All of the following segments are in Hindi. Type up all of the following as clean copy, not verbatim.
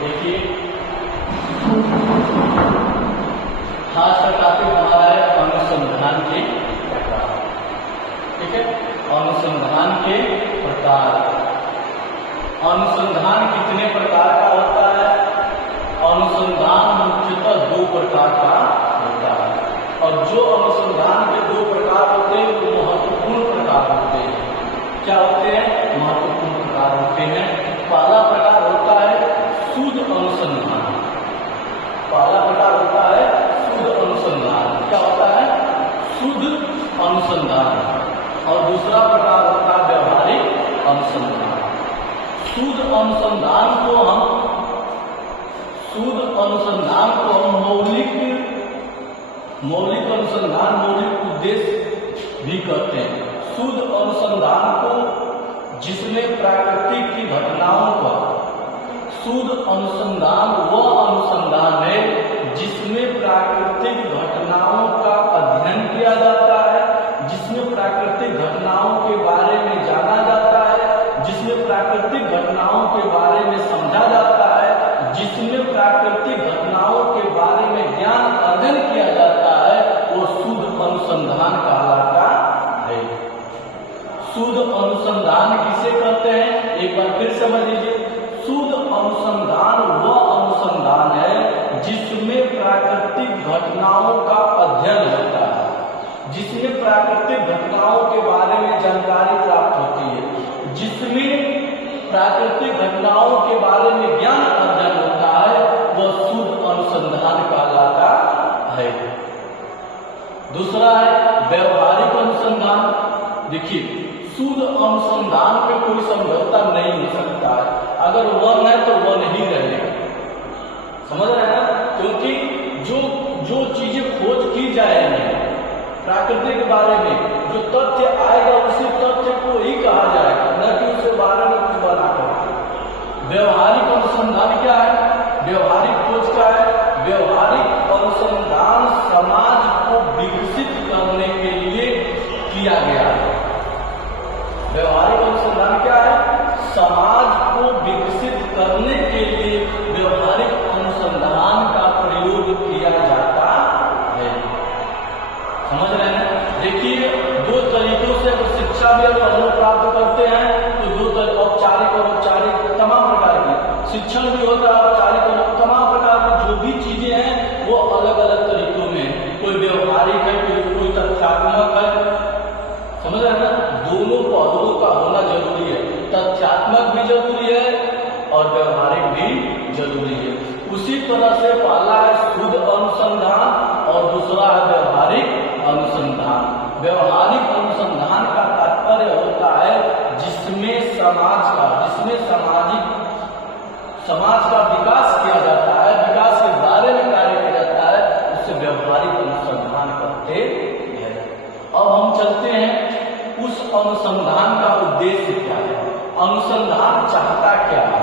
देखिए आज का टॉपिक हमारा है अनुसंधान के प्रकार। ठीक है, अनुसंधान के प्रकार। अनुसंधान कितने प्रकार का होता है? अनुसंधान मुख्यतः 2 प्रकार का होता है, और जो अनुसंधान के 2 प्रकार होते हैं वो महत्वपूर्ण प्रकार होते हैं। क्या होते हैं? महत्वपूर्ण प्रकार होते हैं। पहला प्रकार होता है शुद्ध अनुसंधान। पहला प्रकार होता है शुद्ध अनुसंधान। क्या होता है? शुद्ध अनुसंधान। और दूसरा प्रकार होता है व्यवहारिक अनुसंधान। शुद्ध अनुसंधान को हम मौलिक अनुसंधान, मौलिक उद्देश्य भी कहते हैं। शुद्ध अनुसंधान को जिसमें प्राकृतिक की घटनाओं का, शुद्ध अनुसंधान वह अनुसंधान है जिसमें प्राकृतिक घटनाओं का अध्ययन किया जाता है, जिसमें प्राकृतिक घटनाओं के बारे में जाना जाता है, जिसमें प्राकृतिक घटनाओं के बारे में समझा जाता है, जिसमें प्राकृतिक घटनाओं के बारे में ज्ञान अर्जन किया जाता है, वो शुद्ध अनुसंधान कहलाता है। शुद्ध अनुसंधान किसे कहते हैं? एक बार फिर समझ लीजिए। शुद्ध अनुसंधान वह अनुसंधान है जिसमें प्राकृतिक घटनाओं का अध्ययन होता है, जिसमें प्राकृतिक घटनाओं के बारे में जानकारी प्राप्त होती है, जिसमें प्राकृतिक घटनाओं के बारे में ज्ञान अर्जन होता है, वह शुद्ध अनुसंधान कहलाता है। दूसरा है व्यवहारिक अनुसंधान। देखिए, शुद्ध अनुसंधान पे कोई समझौता नहीं हो सकता है। अगर वन है तो वन ही रहेगा। समझ रहे हैं ना? क्योंकि जो चीजें खोज की जाएंगी प्राकृतिक के बारे में, जो तथ्य आएगा उसी तथ्य को ही कहा जाएगा, न कि उसके बारे में कुछ बना कर। व्यवहारिक अनुसंधान क्या है? व्यवहारिक खोज क्या है? व्यवहारिक अनुसंधान समाज को विकसित करने के लिए किया गया है। व्यवहारिक अनुसंधान क्या है? समाज को विकसित करने के लिए व्यवहारिक अनुसंधान का प्रयोग किया जाता है। समझ रहे हैं? देखिए, 2 तरीकों से अगर शिक्षा भी अगर हम प्राप्त करते हैं तो 2 औपचारिक और औपचारिक तमाम प्रकार की शिक्षण भी होता है। औपचारिक और तमाम प्रकार की जो भी चीजें हैं वो अलग अलग तरीकों में, कोई व्यवहारिक है, कोई तथ्यात्मक है। समझ रहे हैं ना? दोनों पहलुओं का होना जरूरी है। तथ्यात्मक भी जरूरी है और व्यवहारिक भी जरूरी है। उसी तरह से पहला है शुद्ध अनुसंधान और दूसरा है व्यवहारिक अनुसंधान। व्यवहारिक अनुसंधान का तात्पर्य होता है जिसमें समाज का विकास किया जाता है, विकास के बारे में कार्य किया जाता है, उससे व्यवहारिक अनुसंधान करते हैं। अब हम चलते हैं उस अनुसंधान का उद्देश्य क्या है, अनुसंधान चाहता क्या है,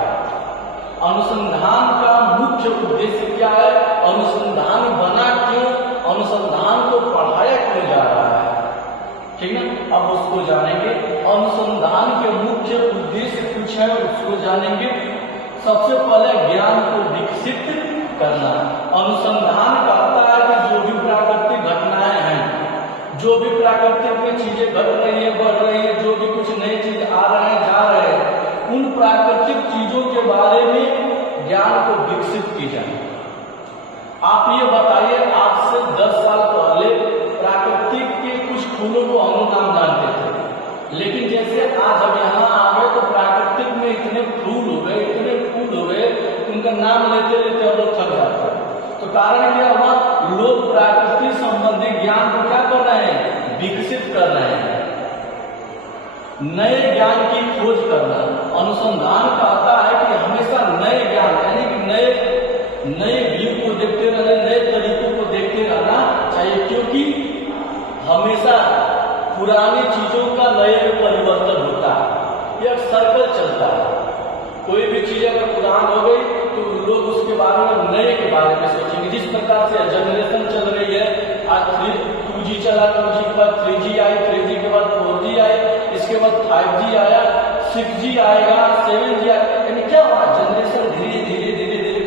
अनुसंधान का मुख्य उद्देश्य क्या है, अनुसंधान बना क्यों, अनुसंधान को पढ़ाया क्यों जा रहा है। ठीक है, अब उसको जानेंगे। अनुसंधान के मुख्य उद्देश्य कुछ है, उसको जानेंगे। सबसे पहले ज्ञान को विकसित करना। अनुसंधान कहता है कि जो भी प्राकृतिक घटनाएं हैं, जो भी प्राकृतिक में चीजें घट रही है, बढ़ रही है, जो भी कुछ नई चीज आ रहे हैं, जा रहे हैं, उन प्राकृतिक चीजों के बारे में ज्ञान को विकसित की जाए। आप ये बताइए, आज से 10 साल पहले प्राकृतिक के कुछ फूलों को हम लोग नाम जानते थे, लेकिन जैसे आज हम यहाँ आ गए तो प्राकृतिक में इतने फूल हो गए, इतने फूल हो गए, उनका नाम लेते लेते हम लोग थक जाते हैं। तो कारण क्या हुआ? लोग प्राकृतिक संबंधी ज्ञान को क्या कर रहे हैं? विकसित कर रहे हैं, नए ज्ञान की खोज करना। अनुसंधान कहता है कि हमेशा नए ज्ञान यानी कि नए व्यू को देखते रहना, नए तरीकों को देखते रहना चाहिए, क्योंकि हमेशा पुरानी चीजों का नए में परिवर्तन होता है। यह सर्कल चलता है। कोई भी चीज अगर पुरान हो गई तो लोग उसके बारे में, नए के बारे में सोचेंगे। जिस प्रकार से जनरेशन चल रही है, आज 2G चला, 2G के बाद 3G आई, 3G के बाद 4G आई, इसके बाद 5G आया, 6G आएगा, 7G आएगा। यानी क्या हुआ? जनरेशन धीरे धीरे धीरे धीरे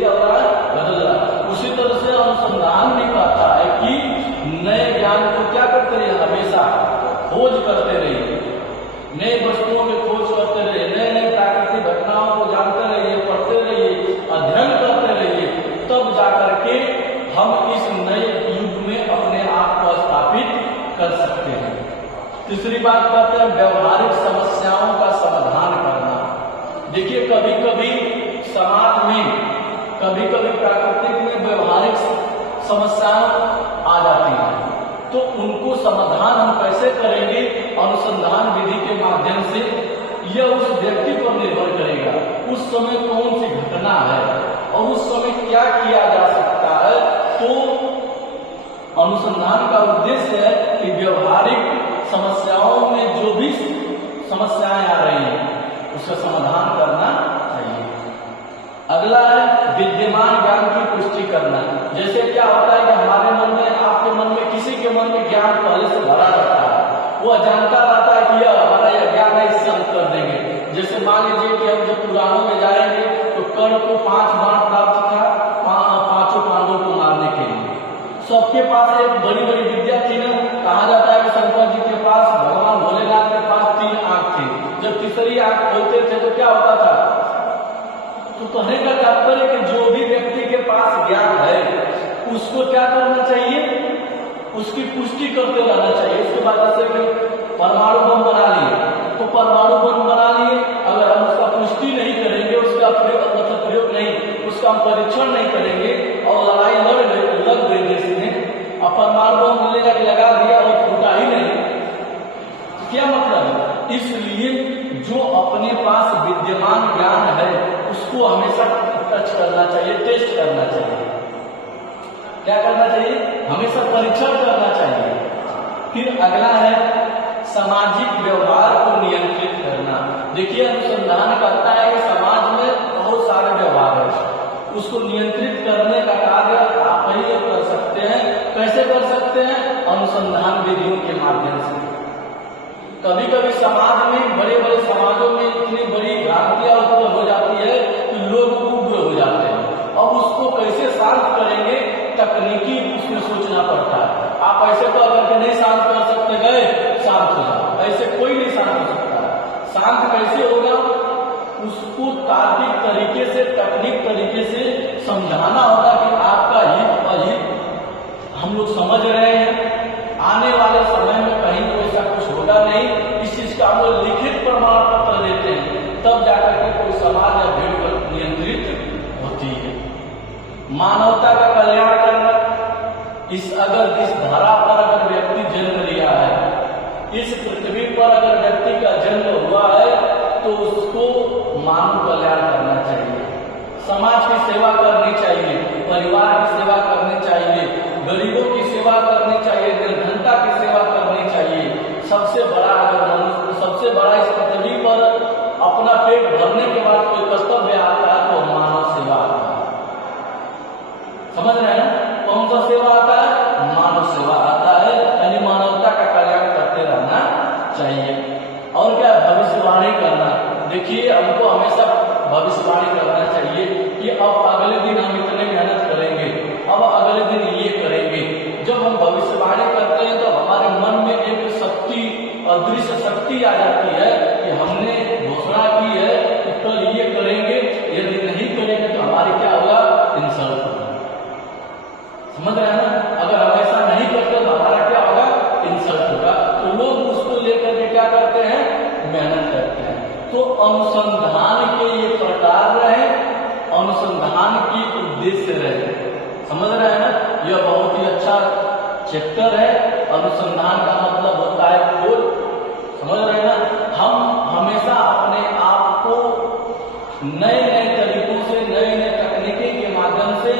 तीसरी बात कहते हैं व्यवहारिक समस्याओं का समाधान करना। देखिए कभी कभी समाज में, कभी कभी प्राकृतिक में व्यवहारिक समस्याएं आ जाती हैं, तो उनको समाधान हम कैसे करेंगे? अनुसंधान विधि के माध्यम से। यह उस व्यक्ति पर निर्भर करेगा उस समय कौन सी घटना है और उस समय क्या किया जा सकता है। तो अनुसंधान का उद्देश्य है कि व्यवहारिक समस्याओं में जो भी समस्याएं आ रही हैं उसका समाधान करना चाहिए। अगला है विद्यमान ज्ञान की पुष्टि करना। जैसे क्या होता है कि हमारे मन में, आपके मन में, किसी के मन में ज्ञान पहले से भरा रहता है, वो जानता रहता है कि यह हमारा यह ज्ञान है, इससे हम कर देंगे। जैसे मान लीजिए कि हम जब पुराणों में जाएंगे तो कर्ण को 5 बाण प्राप्त था पांचों पांडवों को मारने के लिए। सबके पास एक बड़ी बड़ी विद्या थी ना। कहा जाता है कि शंकर जी के पास, भगवान भोलेनाथ के पास 3 आंख थी। जब तीसरी आंख खोलते थे तो क्या होता था? तो कहने का तात्पर्य कि जो भी व्यक्ति के पास ज्ञान है उसको क्या करना चाहिए? उसकी पुष्टि करते रहना चाहिए। उसके बाद जैसे परमाणु बम बना लिए तो परमाणु बम बना लिए, अगर हम उसका पुष्टि नहीं करेंगे, उसका प्रयोग नहीं, उसका हम परीक्षण नहीं करेंगे और लड़ाई लग गई देश में, और परमाणु बम ले जाके लगा दिया और फूटा ही नहीं, क्या मतलब है? इसलिए जो अपने पास विद्यमान ज्ञान है उसको हमेशा टच करना चाहिए, टेस्ट करना चाहिए। क्या करना चाहिए? हमेशा परीक्षण करना चाहिए। फिर अगला है सामाजिक व्यवहार को नियंत्रित करना। देखिए अनुसंधान करता है कि समाज में बहुत सारे व्यवहार है, उसको नियंत्रित करने का कार्य आप ही कर सकते हैं। कैसे कर सकते हैं? अनुसंधान विधियों के माध्यम से। कभी कभी समाज में, बड़े बड़े समाजों में इतनी बड़ी भ्रांतियां उत्पन्न हो जाती है कि लोग उग्र हो जाते हैं। अब उसको कैसे शांत करेंगे, तकनीकी उसमें सोचना पड़ता है। आप ऐसे तो अगर नहीं शांत कर सकते, गए शांत हो जाओ, ऐसे कोई नहीं शांत हो सकता। शांत कैसे होगा? उसको तार्किक तरीके से, तकनीक तरीके से समझाना होगा कि आपका हित अहित हम लोग समझ रहे हैं, आने वाले समय में कहीं तो ऐसा कुछ होगा नहीं, इस चीज का हम लोग लिखित प्रमाण पत्र देते हैं, तब जाकर के कोई समाज या भीड़ नियंत्रित होती है। मानवता का कल्याण करना। इस धरा पर अगर व्यक्ति जन्म लिया है, इस पृथ्वी पर अगर व्यक्ति का जन्म हुआ है तो उसको मानव कल्याण करना चाहिए, समाज की सेवा करनी चाहिए, परिवार की सेवा करनी चाहिए, गरीबों की सेवा करनी चाहिए, निर्धनता की सेवा करनी चाहिए। सबसे बड़ा अगर मनुष्य, सबसे बड़ा इस पृथ्वी पर अपना पेट भरने के बाद कोई कर्तव्य आता है तो मानव सेवा आता है। समझ रहे हैं? कौन सा सेवा आता है? मानव सेवा आता है, यानी मानवता का कल्याण करते रहना चाहिए। और क्या? भविष्यवाणी करना। देखिए हमको हमेशा भविष्यवाणी करना चाहिए कि अब अगले दिन हम इतने मेहनत करेंगे, अब अगले दिन ये करेंगे। जब हम भविष्यवाणी करते हैं तो हमारे मन में एक शक्ति, अदृश्य शक्ति आ जाती है कि हमने घोषणा की है कि कल ये करेंगे, यदि नहीं करेंगे तो हमारी क्या होगा? इंसल्ट होगा। समझ रहे हैं ना? अगर हम ऐसा नहीं करते तो हमारा क्या होगा? इंसल्ट होगा। तो लोग उसको लेकर के क्या करते हैं? मेहनत करते हैं। तो अनुसंधान के ये प्रकार रहे, अनुसंधान की उद्देश्य रहे। समझ रहे हैं ना? यह बहुत ही अच्छा चैप्टर है। अनुसंधान का मतलब होता है खोज। समझ रहे हैं ना? हम हमेशा अपने आप को नए नए तरीकों से, नए नए तकनीकी के माध्यम से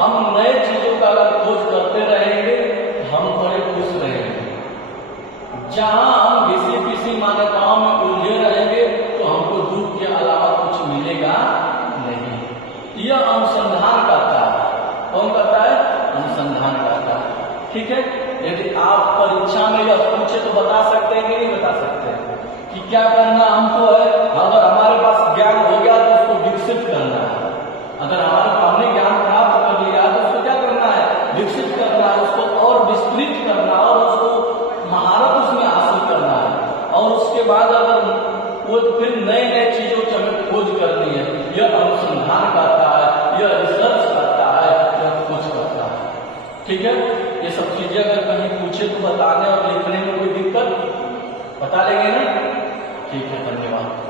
हम नए चीजों का अगर खोज करते रहेंगे हम बड़े खुश रहेंगे। जहां हम किसी मान्यताओं में उलझे रहेंगे तो हमको दुख के अलावा कुछ मिलेगा नहीं। यह अनुसंधान करता है। कौन करता है? अनुसंधान करता है। ठीक है? यदि आप परीक्षा में यह पूछे तो बता सकते हैं कि नहीं बता सकते कि क्या करना हमको है? अगर हमारे पास ज्ञान हो गया तो उसको विकसित करना है। अगर हमने ज्ञान प्राप्त कर लिया तो उसको क्या करना है? विकसित करना है, उसको और विस्तृत करना और उसको महारत उसमें हासिल करना है। और उसके बाद अगर वो फिर नए नए चीजों की हमें खोज करनी है। यह अनुसंधान करता है, यह रिसर्च करता है, यह खोज करता है। ठीक है? ये सब चीजें अगर कहीं पूछे तो बताने और लिखने में कोई दिक्कत बता लेंगे ना? ठीक है, धन्यवाद।